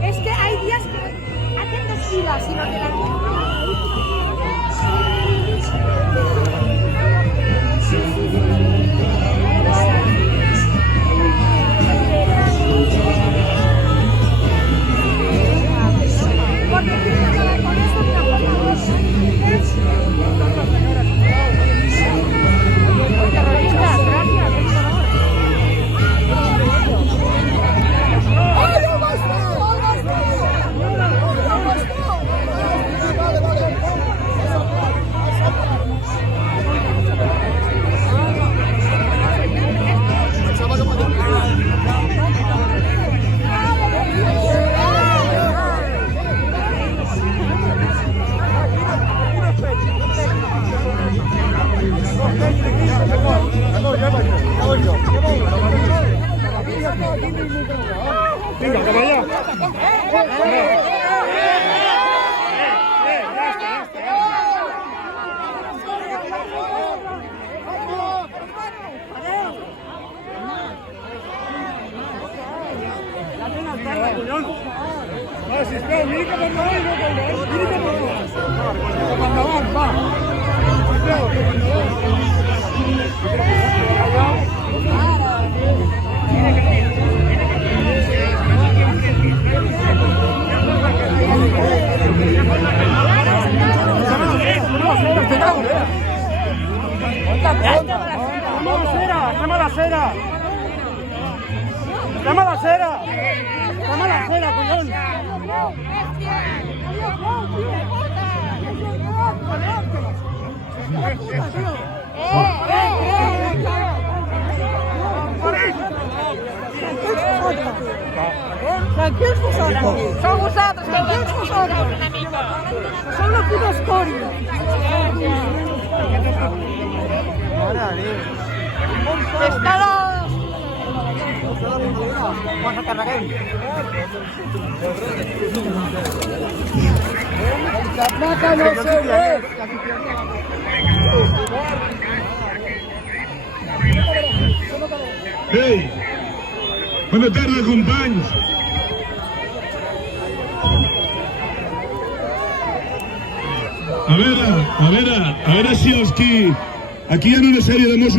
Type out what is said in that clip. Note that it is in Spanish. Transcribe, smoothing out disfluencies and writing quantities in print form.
Es que hay días que hacen dos filas y no te dan tiempo. Venga, caballo. Va, sisplau, miri cap endavant i no cap endavant. Miri cap endavant. Cap endavant, va. Sisplau, cap endavant. Estem a la cera! Estem a la cera! Estem a la cera, collons! Tranquils vosaltres! Sou vosaltres! Tranquils vosaltres! Sou una puta escòria! Pescados! Quan carreguem? La placa no se ve! Ei! Bona tarda, companys! A veure si els qui... Aquí hi ha una sèrie de Mossos